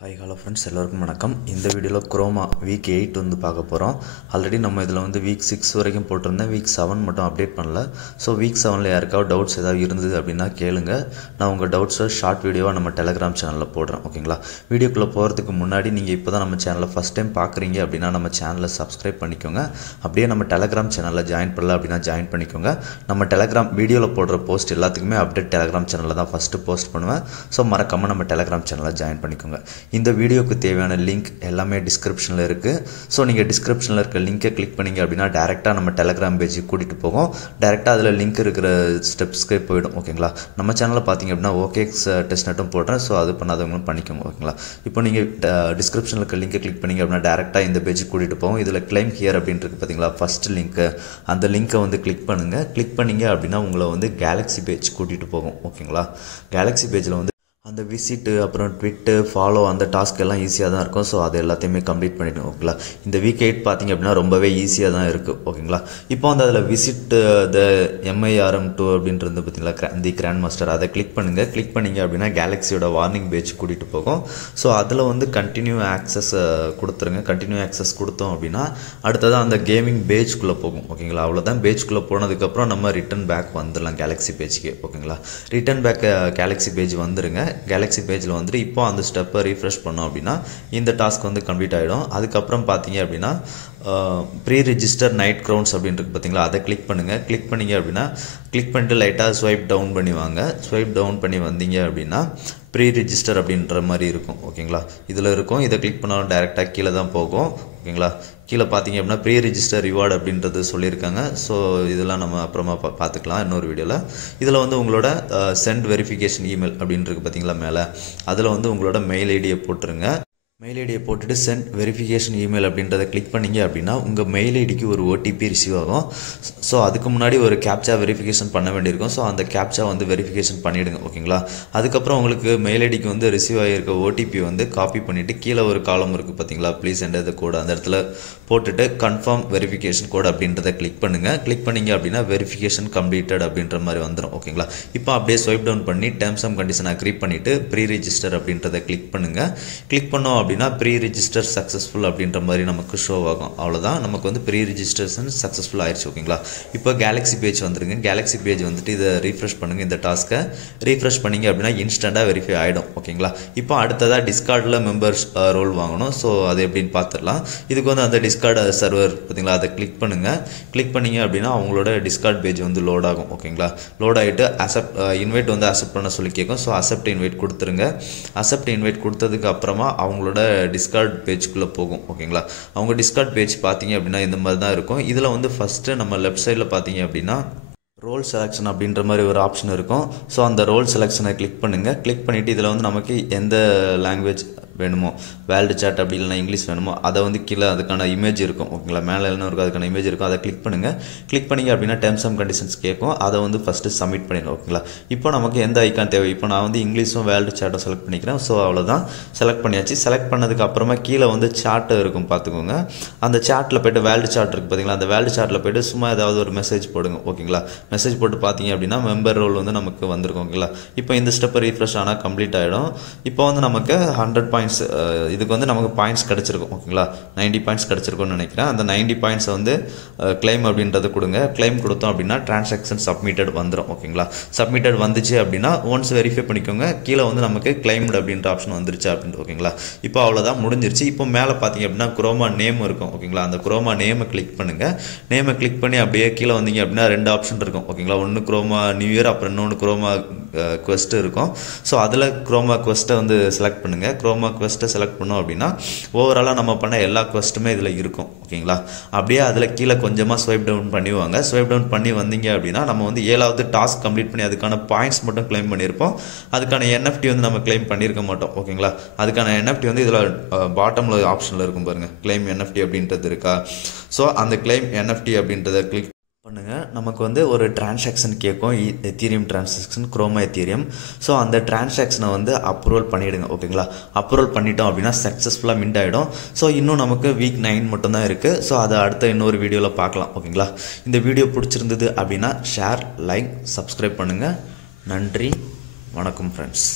Hi, hello friends, எல்லாருக்கும் வணக்கம். இந்த வீடியோவில் குரோமா வீக் 8 வந்து பார்க்க போகிறோம். ஆல்ரெடி நம்ம இதில் வந்து வீக் 6 வரைக்கும் போட்டிருந்தேன். வீக் 7 மட்டும் அப்டேட் பண்ணல. ஸோ வீக் 7ல் யாருக்காவது டவுட்ஸ் ஏதாவது இருந்தது அப்படின்னா கேளுங்க. நான் உங்கள் டவுட்ஸை ஷார்ட் வீடியோவாக நம்ம டெலகிராம் சேனலில் போடுறேன். ஓகேங்களா? வீடியோக்குள்ளே போகிறதுக்கு முன்னாடி நீங்கள் இப்போ தான் நம்ம சேனலை ஃபஸ்ட் டைம் பார்க்குறீங்க அப்படின்னா நம்ம சேனலை சப்ஸ்கிரைப் பண்ணிக்கோங்க. அப்படியே நம்ம டெலகிராம் சேனலில் ஜாயின் பண்ணல அப்படின்னா ஜாயின் பண்ணிக்கோங்க. நம்ம டெலகிராம் வீடியோவில் போடுற போஸ்ட் எல்லாத்துக்குமே அப்டேட் டெலகிராம் சேனலில் தான் ஃபஸ்ட்டு போஸ்ட் பண்ணுவேன். ஸோ மறக்காமல் நம்ம டெலகிராம் சேனலில் ஜாயின் பண்ணிக்கோங்க. இந்த வீடியோக்கு தேவையான லிங்க் எல்லாமே டிஸ்கிரிப்ஷனில் இருக்குது. ஸோ நீங்கள் டிஸ்கிரிப்ஷனில் இருக்க லிங்கை கிளிக் பண்ணிங்க அப்படின்னா டேரெக்டாக நம்ம டெலகிராம் பேஜுக்கு கூட்டிகிட்டு போகும். டேரெக்டாக அதில் லிங்க் இருக்கிற ஸ்டெப்ஸ்க்கே போயிடும். ஓகேங்களா? நம்ம சேனலில் பார்த்தீங்க அப்படின்னா OKX டெஸ்ட் நெட்டும் போடுறேன். ஸோ அது பண்ணாதவங்களும் பண்ணிக்கோங்க. ஓகேங்களா? இப்போ நீங்கள் டிஸ்கிரிப்ஷனில் இருக்க லிங்கை கிளிக் பண்ணிங்க அப்படின்னா டேரெக்டாக இந்த பேஜுக்கு கூட்டிகிட்டு போகும். இதில் கிளைம் ஹியர் அப்படின்ட்டு பார்த்தீங்களா, ஃபஸ்ட் லிங்க்கு, அந்த லிங்க்கை வந்து கிளிக் பண்ணுங்கள். கிளிக் பண்ணிங்க அப்படின்னா உங்களை வந்து கேலக்ஸி பேஜ் கூட்டிகிட்டு போகும். ஓகேங்களா? கேலக்ஸி பேஜில் வந்து அந்த விசிட்டு, அப்புறம் ட்விட்டு, ஃபாலோ, அந்த டாஸ்க் எல்லாம் ஈஸியாக தான் இருக்கும். ஸோ அது எல்லாத்தையுமே கம்ப்ளீட் பண்ணிவிடும். ஓகேங்களா? இந்த வீக் 8 பார்த்திங்க அப்படின்னா ரொம்பவே ஈஸியாக தான் இருக்குது. ஓகேங்களா? இப்போ வந்து அதில் விசிட் த MIRM2 அப்படின்றது பார்த்தீங்களா, தி கிராண்ட் மாஸ்டர், அதை கிளிக் பண்ணுங்கள். கிளிக் பண்ணிங்க அப்படின்னா கேலக்ஸியோட வார்னிங் பேஜ் கூட்டிகிட்டு போகும். ஸோ அதில் வந்து கண்டினியூ ஆக்சஸ் கொடுத்துருங்க. கண்டினியூ ஆக்சஸ் கொடுத்தோம் அப்படின்னா அடுத்ததான் அந்த கேமிங் பேஜ்குள்ளே போகும். ஓகேங்களா? அவ்வளோதான். பேஜ்குள்ளே போனதுக்கப்புறம் நம்ம ரிட்டன் பேக் வந்துடலாம் கேலக்ஸி பேஜுக்கு. ஓகேங்களா? ரிட்டன் பேக் கேலக்ஸி பேஜ் வந்துருங்க. கேலக்ஸி பேஜில் வந்துட்டு இப்போ அந்த ஸ்டெப்பை ரீஃப்ரெஷ் பண்ணோம் அப்படின்னா இந்த டாஸ்க் வந்து கம்ப்ளீட் ஆகிடும். அதுக்கப்புறம் பார்த்தீங்க அப்படின்னா ப்ரீ ரிஜிஸ்டர் நைட் க்ரௌண்ட்ஸ் அப்படின்ட்டு பார்த்தீங்களா, அதை கிளிக் பண்ணுங்கள். கிளிக் பண்ணிங்க அப்படின்னா கிளிக் பண்ணிட்டு லைட்டாக ஸ்வைப் டவுன் பண்ணி வாங்க. ஸ்வைப் டவுன் பண்ணி வந்தீங்க அப்படின்னா ப்ரீ ரிஜிஸ்டர் அப்படின்ற மாதிரி இருக்கும். ஓகேங்களா? இதில் இருக்கும். இதை கிளிக் பண்ணாலும் டேரெக்டாக கீழே தான் போகும். ஓகேங்களா? கீழே பார்த்தீங்க அப்படின்னா ப்ரீ ரிஜிஸ்டர் ரிவார்டு அப்படின்றது சொல்லியிருக்காங்க. ஸோ இதெல்லாம் நம்ம அப்புறமா பார்த்துக்கலாம் இன்னொரு வீடியோவில். இதில் வந்து உங்களோட சென்ட் வெரிஃபிகேஷன் இமெயில் அப்படின்றது பார்த்தீங்களா மேலே, அதில் வந்து உங்களோட மெயில் ஐடியை போட்டுருங்க. மெயில் ஐடியை போட்டுட்டு சென்ட் வெரிஃபிகேஷன் இமெயில் அப்படின்றத கிளிக் பண்ணிங்க அப்படின்னா உங்கள் மெயில் ஐடிக்கு ஒரு OTP ரிசீவ் ஆகும். ஸோ அதுக்கு முன்னாடி ஒரு கேப்சா வெரிஃபிகேஷன் பண்ண வேண்டியிருக்கும். ஸோ அந்த கேப்சா வந்து வெரிஃபிகேஷன் பண்ணிவிடுங்க. ஓகேங்களா? அதுக்கப்புறம் உங்களுக்கு மெயில் ஐடிக்கு வந்து ரிசீவ் ஆகியிருக்க OTP வந்து காப்பி பண்ணிவிட்டு கீழே ஒரு காலம் இருக்குது பார்த்தீங்களா, ப்ளீஸ் என்டர் த கோட், அந்த இடத்துல போட்டுட்டு கன்ஃபார்ம் வெரிஃபிகேஷன் கோட் அப்படின்றத கிளிக் பண்ணுங்கள். கிளிக் பண்ணிங்க அப்படின்னா வெரிஃபிகேஷன் கம்ப்ளீட்டட் அப்படின்ற மாதிரி வந்துடும். ஓகேங்களா? இப்போ அப்படியே ஸ்வைப் டவுன் பண்ணி டேர்ம்ஸ் அண்ட் கண்டிஷன் அக்ரி பண்ணிவிட்டு ப்ரீ ரிஜிஸ்டர் அப்படின்றத கிளிக் பண்ணுங்கள். கிளிக் பண்ணோம் அப்படின்னா ப்ரீ ரிஜிஸ்டர் சக்ஸஸ்ஃபுல் அப்படின்ற மாதிரி நமக்கு ஷோ ஆகும். அவ்வளோதான், நமக்கு வந்து ப்ரீ ரிஜிஸ்ட்ரேஷன் சக்ஸஸ்ஃபுல் ஆயிடுச்சு. ஓகேங்களா? இப்போ கேலக்ஸி பேஜ் வந்துருங்க. கேலக்ஸி பேஜ் வந்துட்டு இதை ரீஃப்ரெஷ் பண்ணுங்கள். இந்த டாஸ்க்கை ரீஃப்ரெஷ் பண்ணிங்க அப்படின்னா இன்ஸ்டண்ட்டாக வெரிஃபை ஆகிடும். ஓகேங்களா? இப்போ அடுத்ததாக டிஸ்கார்டில் மெம்பர்ஸ் ரோல் வாங்கணும். ஸோ அது எப்படின்னு பார்த்துடலாம். இதுக்கு வந்து அந்த டிஸ்கார்டு சர்வர் பார்த்தீங்களா, அதை கிளிக் பண்ணுங்கள். கிளிக் பண்ணிங்க அப்படின்னா அவங்களோட டிஸ்கார்ட் பேஜ் வந்து லோட் ஆகும். ஓகேங்களா? லோட் ஆகிட்டு அக்செப்ட் இன்வைட் வந்து அக்செப்ட் பண்ண சொல்லி கேட்கும். ஸோ அக்செப்ட் இன்வைட் கொடுத்துருங்க. அக்செப்ட் இன்வைட் கொடுத்ததுக்கு அப்புறமா அவங்களோட டிஸ்கார்ட் பேஜுக்குள்ளே போகும். ஓகேங்களா? அவங்க டிஸ்கார்ட் பேஜ் பார்த்தீங்க அப்படின்னா இந்த மாதிரி தான் இருக்கும். இதில் வந்து ஃபஸ்ட்டு நம்ம லெஃப்ட் சைடில் பார்த்தீங்க அப்படின்னா ரோல் செலெக்ஷன் அப்படின்ற மாதிரி ஒரு ஆப்ஷன் இருக்கும். ஸோ அந்த ரோல் செலெக்ஷனை கிளிக் பண்ணுங்கள். கிளிக் பண்ணிவிட்டு இதில் வந்து நமக்கு எந்த லாங்குவேஜ் வேணுமோ, வேர்ல்டு சாட் அப்படி இல்லைனா இங்கிலீஷ் வேணுமோ அதை வந்து கீழே அதுக்கான இமேஜ் இருக்கும். ஓகேங்களா? மேலே என்ன இருக்கும் அதுக்கான இமேஜ் இருக்கும். அதை கிளிக் பண்ணுங்கள். கிளிக் பண்ணிங்க அப்படின்னா டேர்ம்ஸ் அண்ட் கண்டிஷன்ஸ் கேட்கும். அதை வந்து ஃபஸ்ட்டு சப்மிட் பண்ணிடுங்க. ஓகேங்களா? இப்போ நமக்கு எந்த ஐக்கான் தேவை, இப்போ நான் வந்து இங்கிலீஷும் வேர்ல்டு சாட்டும் செலக்ட் பண்ணிக்கிறேன். ஸோ அவ்வளோதான், செலக்ட் பண்ணியாச்சு. செலக்ட் பண்ணதுக்கு அப்புறமா கீழே வந்து சாட்டு இருக்கும் பார்த்துக்கோங்க. அந்த சாட்டில் போய்ட்டு வேர்ல்டு சாட் இருக்குது பார்த்தீங்களா, அந்த வேர்ல்டு சாட்டில் போய்ட்டு சும்மா ஏதாவது ஒரு மெசேஜ் போடுங்க. ஓகேங்களா? மெசேஜ் போட்டு பார்த்தீங்க அப்படின்னா மெம்பர் ரோல் வந்து நமக்கு வந்திருக்கும். ஓகேங்களா? இப்போ இந்த ஸ்டெப்பை ரீஃப்ரெஷ் ஆனால் கம்ப்ளீட் ஆகிடும். இப்போ வந்து நமக்கு 100 பாயிண்ட்ஸ், இதுக்கு வந்து நமக்கு பாயிண்ட்ஸ் கிடச்சிருக்கும். ஓகேங்களா? 90 பாயிண்ட்ஸ் கிடச்சிருக்கும்னு நினைக்கிறேன். அந்த 90 பாயிண்ட்ஸை வந்து கிளைம் அப்படின்றத கொடுங்க. கிளைம் கொடுத்தோம் அப்படின்னா டிரான்சாக்ஷன் சப்மிட்டட் வந்துடும். ஓகேங்களா? சப்மிட்டட் வந்துச்சு அப்படின்னா ஒன்ஸ் வெரிஃபை பண்ணிக்கோங்க. கீழே வந்து நமக்கு கிளைம்டு அப்படின்ற ஆப்ஷன் வந்துருச்சு அப்படின்ட்டு. ஓகேங்களா? இப்போ அவ்வளோதான், முடிஞ்சிருச்சு. இப்போ மேலே பார்த்தீங்க அப்படின்னா குரோமா நேம் இருக்கும். ஓகேங்களா? அந்த குரோமா நேமை கிளிக் பண்ணுங்கள். நேமை கிளிக் பண்ணி அப்படியே கீழே வந்தீங்க அப்படின்னா 2 ஆப்ஷன் இருக்கும். ஓகேங்களா? ஒன்று குரோமா நியூ இயர், அப்புறம் இன்னொன்று குரோமா குவெஸ்ட் இருக்கும். ஸோ அதில் குரோமா குவெஸ்ட்டை வந்து செலக்ட் பண்ணுங்கள். குரோமா குவெஸ்ட்டை செலக்ட் பண்ணோம் அப்படின்னா ஓவராலாக நம்ம பண்ண எல்லா குவெஸ்ட்டுமே இதில் இருக்கும். ஓகேங்களா? அப்படியே அதில் கீழே கொஞ்சமாக ஸ்வைப் டவுன் பண்ணிவாங்க. ஸ்வைப் டவுன் பண்ணி வந்தீங்க அப்படின்னா நம்ம வந்து 7வது டாஸ்க் கம்ப்ளீட் பண்ணி அதுக்கான பாயிண்ட்ஸ் மட்டும் கிளைம் பண்ணியிருப்போம். அதுக்கான NFT வந்து நம்ம கிளைம் பண்ணியிருக்க மாட்டோம். ஓகேங்களா? அதுக்கான NFT வந்து இதில் பாட்டமில் ஆப்ஷனில் இருக்கும் பாருங்கள், கிளைம் NFT அப்படின்றது இருக்கா. ஸோ அந்த கிளைம் NFT அப்படின்றத கிளிக் பண்ணுங்கள். நமக்கு வந்து ஒரு டிரான்சாக்ஷன் கேட்கும், எத்தீரியம் டிரான்சாக்ஷன், குரோமா எத்தீரியம். ஸோ அந்த டிரான்சாக்ஷனை வந்து அப்ரூவல் பண்ணிவிடுங்க. ஓகேங்களா? அப்ரூவல் பண்ணிட்டோம் அப்படின்னா சக்ஸஸ்ஃபுல்லாக மின்ட் ஆகிடும். ஸோ இன்னும் நமக்கு வீக் 9 மட்டும்தான் இருக்குது. ஸோ அதை அடுத்த இன்னொரு வீடியோவில் பார்க்கலாம். ஓகேங்களா? இந்த வீடியோ பிடிச்சிருந்தது அப்படின்னா ஷேர், லைக், சப்ஸ்கிரைப் பண்ணுங்கள். நன்றி, வணக்கம் ஃப்ரெண்ட்ஸ்.